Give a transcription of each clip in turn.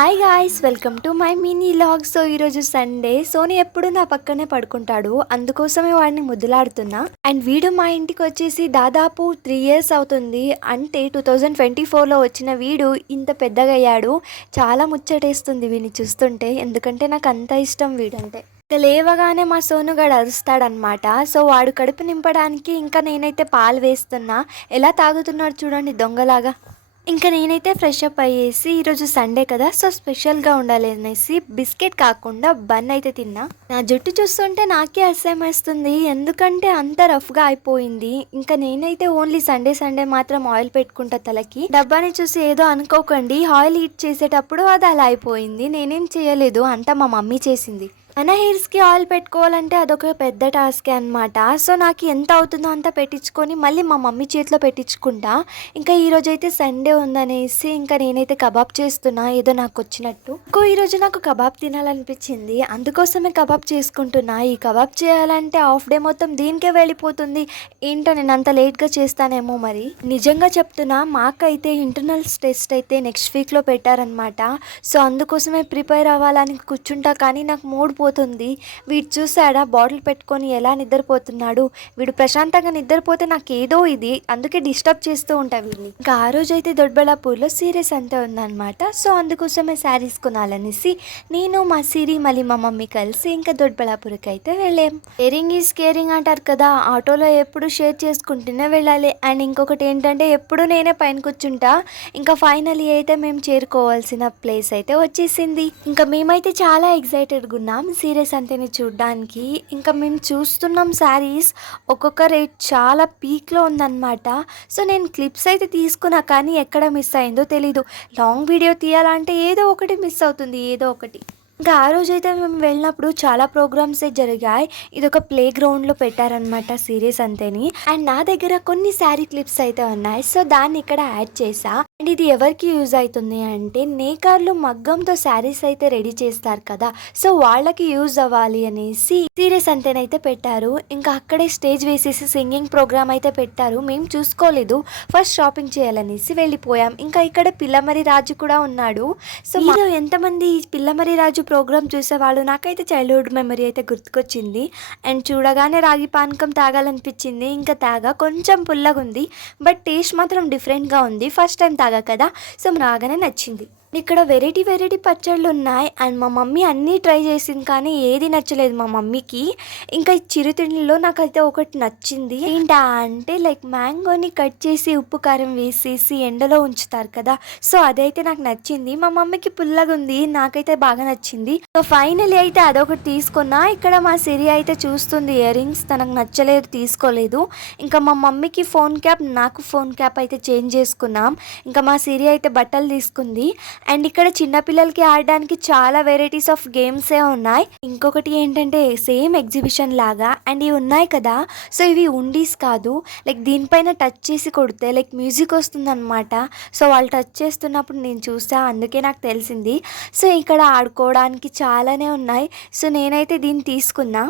Hi guys, welcome to my mini log. So ఈరోజు Sunday. Soni ఎప్పుడు నా పక్కనే పడుకుంటాడు, అందుకోసమే వాడిని ముద్దులాడుతున్నా. అండ్ వీడు మా ఇంటికి వచ్చేసి దాదాపు 3 years అవుతుంది. అంటే 2024లో వచ్చిన వీడు ఇంత పెద్దగా అయ్యాడు. చాలా ముచ్చటేస్తుంది వీడిని చూస్తుంటే, ఎందుకంటే నాకు అంత ఇష్టం వీడంటే. లేవగానే మా సోనుగాడు అరుస్తాడనమాట. సో వాడు కడుపు నింపడానికి ఇంకా నేనైతే పాలు వేస్తున్నా. ఎలా తాగుతున్నాడు చూడండి దొంగలాగా. ఇంకా నేనైతే ఫ్రెష్ అప్ అయ్యేసి ఈరోజు సండే కదా, సో స్పెషల్గా ఉండాలి అనేసి బిస్కెట్ కాకుండా బన్ అయితే తిన్నా. నా జుట్టు చూస్తుంటే నాకే అసహ్యం వేస్తుంది, ఎందుకంటే అంత రఫ్గా అయిపోయింది. ఇంకా నేనైతే ఓన్లీ సండే సండే మాత్రం ఆయిల్ పెట్టుకుంటా తలకి. డబ్బాని చూసి ఏదో అనుకోకండి, ఆయిల్ హీట్ చేసేటప్పుడు అది అలా అయిపోయింది. నేనేం చేయలేదు, అంతా మా మమ్మీ చేసింది. మన హెయిర్స్కి ఆయిల్ పెట్టుకోవాలంటే అదొక పెద్ద టాస్కే అనమాట. సో నాకు ఎంత అవుతుందో అంత పెట్టించుకొని మళ్ళీ మా మమ్మీ చేతిలో పెట్టించుకుంటా. ఇంకా ఈరోజైతే సండే ఉందనేసి ఇంకా నేనైతే కబాబ్ చేస్తున్నా, ఏదో నాకు వచ్చినట్టు. ఈరోజు నాకు కబాబ్ తినాలనిపించింది, అందుకోసమే కబాబ్ చేసుకుంటున్నా. ఈ కబాబ్ చేయాలంటే హాఫ్ డే మొత్తం దీనికే వెళ్ళిపోతుంది. ఏంటో నేను అంత లేట్గా చేస్తానేమో మరి. నిజంగా చెప్తున్నా, మాకైతే ఇంటర్నల్స్ టెస్ట్ అయితే నెక్స్ట్ వీక్లో పెట్టారనమాట. సో అందుకోసమే ప్రిపేర్ అవ్వాలని కూర్చుంటా, కానీ నాకు మూడ్ పోతుంది. వీడు చూసాడా బాటిల్ పెట్టుకొని ఎలా నిద్రపోతున్నాడు. వీడు ప్రశాంతంగా నిద్రపోతే నాకు ఏదో ఇది, అందుకే డిస్టర్బ్ చేస్తూ ఉంటా వీడిని. ఇంకా ఆ రోజు అయితే దొడ్బళ్ళాపూర్లో సీరియస్ అంతా ఉందన్నమాట. సో అందుకోసమే శారీస్ కొనాలనేసి నేను మా సిరి మళ్ళీ మా మమ్మీ కలిసి ఇంకా దొడ్బళ్ళాపూర్కి అయితే వెళ్ళాం. షేరింగ్ ఈజ్ కేరింగ్ అంటారు కదా, ఆటోలో ఎప్పుడు షేర్ చేసుకుంటూనే వెళ్ళాలి. అండ్ ఇంకొకటి ఏంటంటే ఎప్పుడు నేనే పైన కూర్చుంటా. ఇంకా ఫైనలీ అయితే మేము చేరుకోవాల్సిన ప్లేస్ అయితే వచ్చేసింది. ఇంకా మేమైతే చాలా ఎక్సైటెడ్గా ఉన్నాం సీరియస్ అంతేని చూడడానికి. ఇంకా మేము చూస్తున్నాం శారీస్, ఒక్కొక్క రేట్ చాలా పీక్లో ఉందన్నమాట. సో నేను క్లిప్స్ అయితే తీసుకున్నా, కానీ ఎక్కడ మిస్ అయిందో తెలీదు. లాంగ్ వీడియో తీయాలంటే ఏదో ఒకటి మిస్ అవుతుంది, ఏదో ఒకటి. ఇంకా ఆ రోజైతే మేము వెళ్ళినప్పుడు చాలా ప్రోగ్రామ్సే జరిగాయి. ఇది ఒక ప్లే గ్రౌండ్లో పెట్టారనమాట సీరియస్ అంతేని. అండ్ నా దగ్గర కొన్ని శారీ క్లిప్స్ అయితే ఉన్నాయి, సో దాన్ని ఇక్కడ యాడ్ చేసా. అండ్ ఇది ఎవరికి యూజ్ అవుతుంది అంటే, నేకార్లు మగ్గంతో శారీస్ అయితే రెడీ చేస్తారు కదా, సో వాళ్ళకి యూజ్ అవ్వాలి అనేసి సీరియస్ అంతేనైతే పెట్టారు. ఇంకా అక్కడే స్టేజ్ వేసేసి సింగింగ్ ప్రోగ్రామ్ అయితే పెట్టారు. మేము చూసుకోలేదు, ఫస్ట్ షాపింగ్ చేయాలనేసి వెళ్ళిపోయాం. ఇంకా ఇక్కడ పిల్లమరి రాజు కూడా ఉన్నాడు. సో మీరు ఎంతమంది పిల్లమరి రాజు ప్రోగ్రామ్ చూసేవాళ్ళు? నాకైతే చైల్డ్హుడ్ మెమరీ అయితే గుర్తుకొచ్చింది. అండ్ చూడగానే రాగి పానకం తాగాలనిపించింది. ఇంకా తాగా, కొంచెం పుల్లగా ఉంది, బట్ టేస్ట్ మాత్రం డిఫరెంట్గా ఉంది. ఫస్ట్ టైం తాగా కదా, సో రాగానే నచ్చింది. ఇక్కడ వెరైటీ పచ్చళ్ళు ఉన్నాయి. అండ్ మా మమ్మీ అన్నీ ట్రై చేసింది, కానీ ఏది నచ్చలేదు మా మమ్మీకి. ఇంకా ఈ చిరుతిండిలో నాకైతే ఒకటి నచ్చింది. ఏంటా అంటే లైక్ మ్యాంగోని కట్ చేసి ఉప్పు కారం వేసేసి ఎండలో ఉంచుతారు కదా, సో అదైతే నాకు నచ్చింది. మా మమ్మీకి పుల్లగా ఉంది, నాకైతే బాగా నచ్చింది. సో ఫైనలీ అయితే అదొకటి తీసుకున్నా. ఇక్కడ మా సిరి అయితే చూస్తుంది ఇయర్ రింగ్స్, తనకు నచ్చలేదు, తీసుకోలేదు. ఇంకా మా మమ్మీకి ఫోన్ క్యాప్, నాకు ఫోన్ క్యాప్ అయితే చేంజ్ చేసుకున్నాం. ఇంకా మా సిరి అయితే బట్టలు తీసుకుంది. అండ్ ఇక్కడ చిన్నపిల్లలకి ఆడడానికి చాలా వెరైటీస్ ఆఫ్ గేమ్సే ఉన్నాయి. ఇంకొకటి ఏంటంటే సేమ్ ఎగ్జిబిషన్ లాగా, అండ్ ఇవి ఉన్నాయి కదా, సో ఇవి ఉండీస్ కాదు, లైక్ దీనిపైన టచ్ చేసి కొడితే లైక్ మ్యూజిక్ వస్తుందన్నమాట. సో వాళ్ళు టచ్ చేస్తున్నప్పుడు నేను చూసా, అందుకే నాకు తెలిసింది. సో ఇక్కడ ఆడుకోవడానికి చాలానే ఉన్నాయి. సో నేనైతే దీన్ని తీసుకున్నా.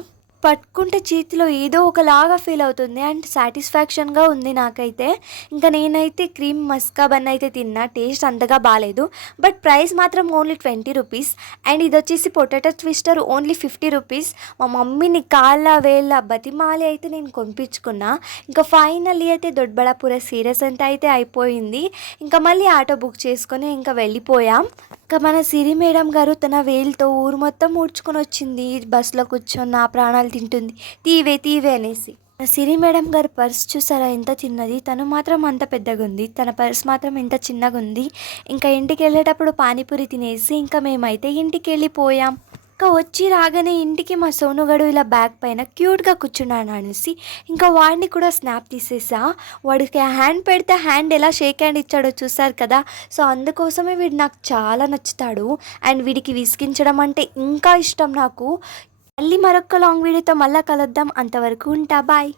పట్టుకుంటే చేతిలో ఏదో ఒకలాగా ఫీల్ అవుతుంది అండ్ సాటిస్ఫాక్షన్గా ఉంది నాకైతే. ఇంకా నేనైతే క్రీమ్ మస్కా బన్ అయితే తిన్నా, టేస్ట్ అంతగా బాగాలేదు, బట్ ప్రైస్ మాత్రం ఓన్లీ 20 రూపీస్. అండ్ ఇది వచ్చేసి పొటాటో ట్విస్టర్ ఓన్లీ 50 రూపీస్. మా మమ్మీని కాళ్ళ వేళ్ళ బతిమాలి అయితే నేను కొనిపించుకున్నా. ఇంకా ఫైనల్లీ అయితే దొడ్బళ్ళాపూర్ సీరియస్ అంతా అయితే అయిపోయింది. ఇంకా మళ్ళీ ఆటో బుక్ చేసుకొని ఇంకా వెళ్ళిపోయాం. ఇంకా మన సిరి మేడం గారు తన వేలుతో ఊరు మొత్తం ఊడ్చుకొని వచ్చింది. బస్సులో కూర్చొని నా ప్రాణాలు తింటుంది, తీవే అనేసి. సిరి మేడం గారు పర్స్ చూసారా ఎంత చిన్నది, తను మాత్రం అంత పెద్దగా ఉంది, తన పర్స్ మాత్రం ఎంత చిన్నగా ఉంది. ఇంకా ఇంటికి వెళ్ళేటప్పుడు పానీపూరి తినేసి ఇంకా మేమైతే ఇంటికి వెళ్ళిపోయాం. ఇంకా వచ్చి రాగానే ఇంటికి మా సోనుగాడు ఇలా బ్యాగ్ పైన క్యూట్గా కూర్చున్నాడు అనేసి ఇంకా వాడిని కూడా స్నాప్ తీసేసా. వాడికి హ్యాండ్ పెడితే హ్యాండ్ ఎలా షేక్ హ్యాండ్ ఇచ్చాడో చూసారు కదా, సో అందుకోసమే వీడు నాకు చాలా నచ్చుతాడు. అండ్ వీడికి విసిగించడం అంటే ఇంకా ఇష్టం నాకు. మళ్ళీ మరొక లాంగ్ వీడియోతో మళ్ళీ కలుద్దాం, అంతవరకు ఉంటా, బాయ్.